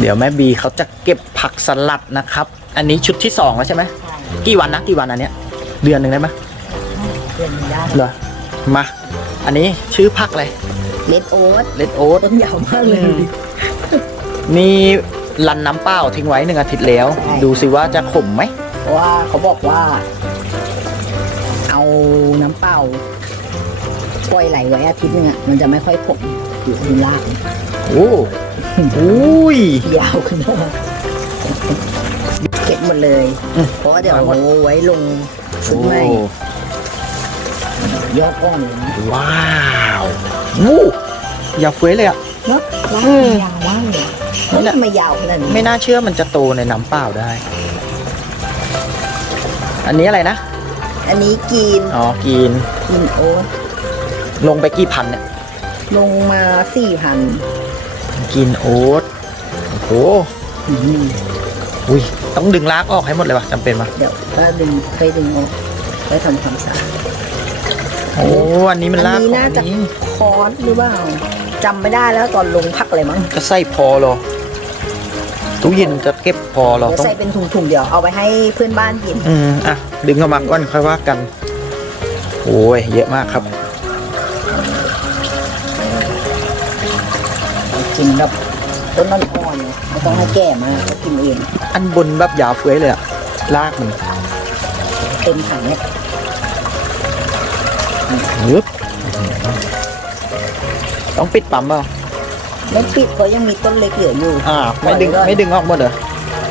เดี๋ยวแม่บีเขาจะเก็บผักสลัดนะครับ อันนี้ชุดที่สองแล้วใช่ไหมกี่วันนะกี่วันอันเนี้ย เดือนหนึ่งได้ไหมเรียนได้เหรอมา อันนี้ชื่อผักอะไรเลดโอ๊ตเลดโอ๊ตต้นยาวมากเลยอืมนี่รันน้ำเปล่าทิ้งไว้หนึ่งอาทิตย์แล้วใช่ดูสิว่าจะขมไหมเพราะว่าเขาบอกว่า เอาน้ำเปล่าปล่อยไหลไว้อาทิตย์หนึงอะมันจะไม่ค่อยขมอยู่ที่รากโอ้ อุ้ยยาวขึ้นมาเก็บหมดเลยอืมเพราะว่าเดี๋ยวเอาหมดเอาไว้ลงชุดใหม่ยอดอ่อนเลยนะว้าววู้ยาวเฟ้ยเลยอะเนาะรากอืมมันยาวมากเลยนั่นแหละทำไมยาวขนาดนี้ไม่น่าเชื่อมันจะโตในน้ำเปล่าได้ อันนี้อะไรนะ อันนี้กินอ๋อกินกินโอ๊ตลงไปกี่พันเนี่ย ลงมาสี่พัน กินโอ๊ตโอ้โหอุ้ยต้องดึงรากออกให้หมดเลยวะจำเป็นปะเดี๋ยวก็ดึงไปดึงออกไปทำความสะอาดโอ้อันนี้มันรากอันนี้น่าจะของคอร์สหรือเปล่าจำไม่ได้แล้วตอนลงพักอะไรมั้งจะใส่พอเหรอตู้เย็นจะเก็บพอเหรอเดี๋ยวต้องใส่เป็นถุงๆเดี๋ยวเอาไปให้เพื่อนบ้านกิน อืมอะดึงออกมาก่อนค่อยว่ากัน โอ้ยเยอะมากครับ กินแบบต้นมันอ่อนๆไม่ต้องให้แก่มากก็กินเองอันบนแบบยาวเฟ้ยเลยอะรากมันเต็มถังเนี่ยยึบต้องปิดปั๊มเปล่าไม่ปิดเพราะยังมีต้นเล็กเหลืออยู่อ่าไม่ดึงไม่ดึงออกหมดเหรอ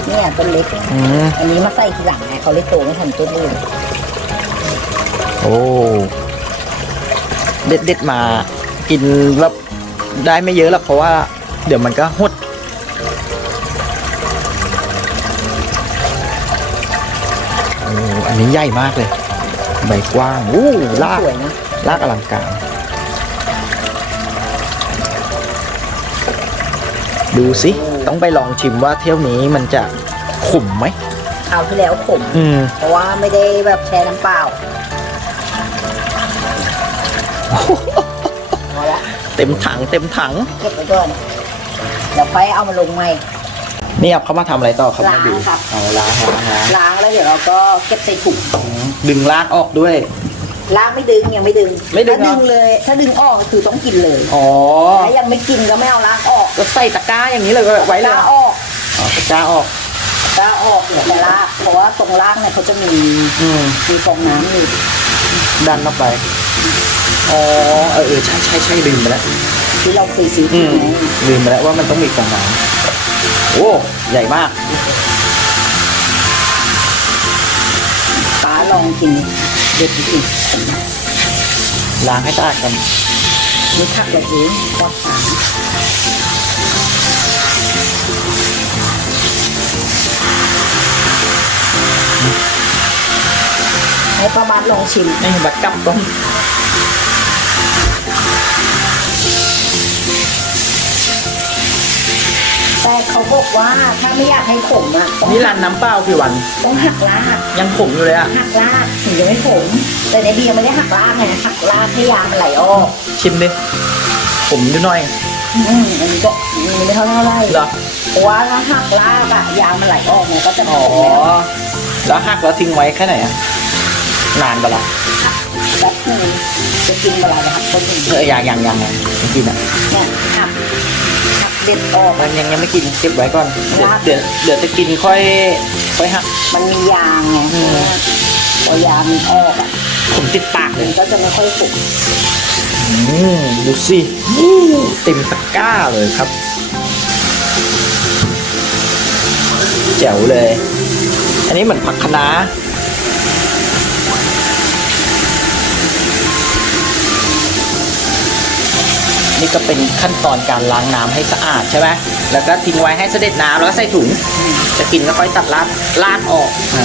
เนี่ยต้นเล็กอืมอันนี้มาใส่ทีหลังไงเขาเลยโตไม่ทันต้นอื่นโอ้เด็ดเด็ดมากินแบบได้ไม่เยอะหรอกเพราะว่า เดี๋ยวมันก็หดโอ้อันนี้ใหญ่มากเลย ใบกว้างอู้ลากสวยนะลากอลังการ ดูสิ ต้องไปลองชิมว่าเที่ยวนี้มันจะขมไหมคราวที่แล้วขมอืมเพราะว่าไม่ได้แบบแช่น้ำเปล่าเอาละเต็มถังเต็มถังเก็บไว้ก่อน เดี๋ยวไปเอามาลงใหม่ นี่ครับเขามาทำอะไรต่อครับล้างแม่บิวครับ เอาล้างล้างล้างล้างแล้วเดี๋ยวเราก็เก็บใส่ถุงดึงลากออกด้วย ล้างไม่ดึงยังไม่ดึงไม่ดึงถ้าเหรอ ดึงเลย ถ้าดึงออกก็คือต้องกินเลยอ๋อถ้ายังไม่กินก็ไม่เอาล้างออกก็ใส่ตะกร้าอย่างนี้เลยไว้เลยล้างออกอ๋อตะกร้าออก ล้างออกเหลือแต่ลากเพราะว่าตรงล่างเนี่ยเขาจะมีอืม มีฟองน้ำอยู่ดันออกไป อ๋อ เออเออใช่ใช่ใช่ลืมไปแล้ว ที่เราเคยซื้ออืที่มไหนลืมไปแล้วว่ามันต้องมีฟองน้ำโอ้ ใหญ่มาก ป้าลองกินเด็ดจริงล้างให้สะอาดกันมีผักแบบนี้ปลอดสารให้ป้าบ้านลองชิม นี่บัดกับต้ม แต่เขาบอกว่าถ้าไม่อยากให้ขมอะต้องนี่รันน้ำเปล่ากี่วัน ต้องหักรากยังขมอยู่เลยอะหักรากถึงจะไม่ขมแต่ในเบียร์ไม่ได้หักรากไงหักรากให้ยามันไหลออกชิมดิขมนิดหน่อยอืมอันนี้ก็มีไม่เท่าเท่าไหร่เหรอเพราะว่าถ้าหักรากอะยามันไหลออกเนี่ยก็จะอ๋อขมแล้วแล้วหักแล้วทิ้งไว้แค่ไหนอะนานปะล่ะแป๊บหนึงจะกินเวลานะครับก็กินเออยังยังยังยังไม่กินอะเนี่ยหักหัก เด็ดออก มันยังยังไม่กินเก็บไว้ก่อน เดี๋ยวครับ เดี๋ยวเดี๋ยวจะกินค่อยค่อยหัก มันมียางไงอืม พอยามันออกอะผมติดปากเลมัยนก็จะไม่ค่อยขมอืมดูสิอู้เต็มตะกร้าเลยครับแจ๋วเลย อันนี้เหมือนผักคะน้า นี่ก็เป็นขั้นตอนการล้างน้ำให้สะอาดใช่ไหมแล้วก็ทิ้งไว้ให้เสด็จน้ำแล้วก็ใส่ถุง จะกินก็ค่อยตัดลาดลาดออกอ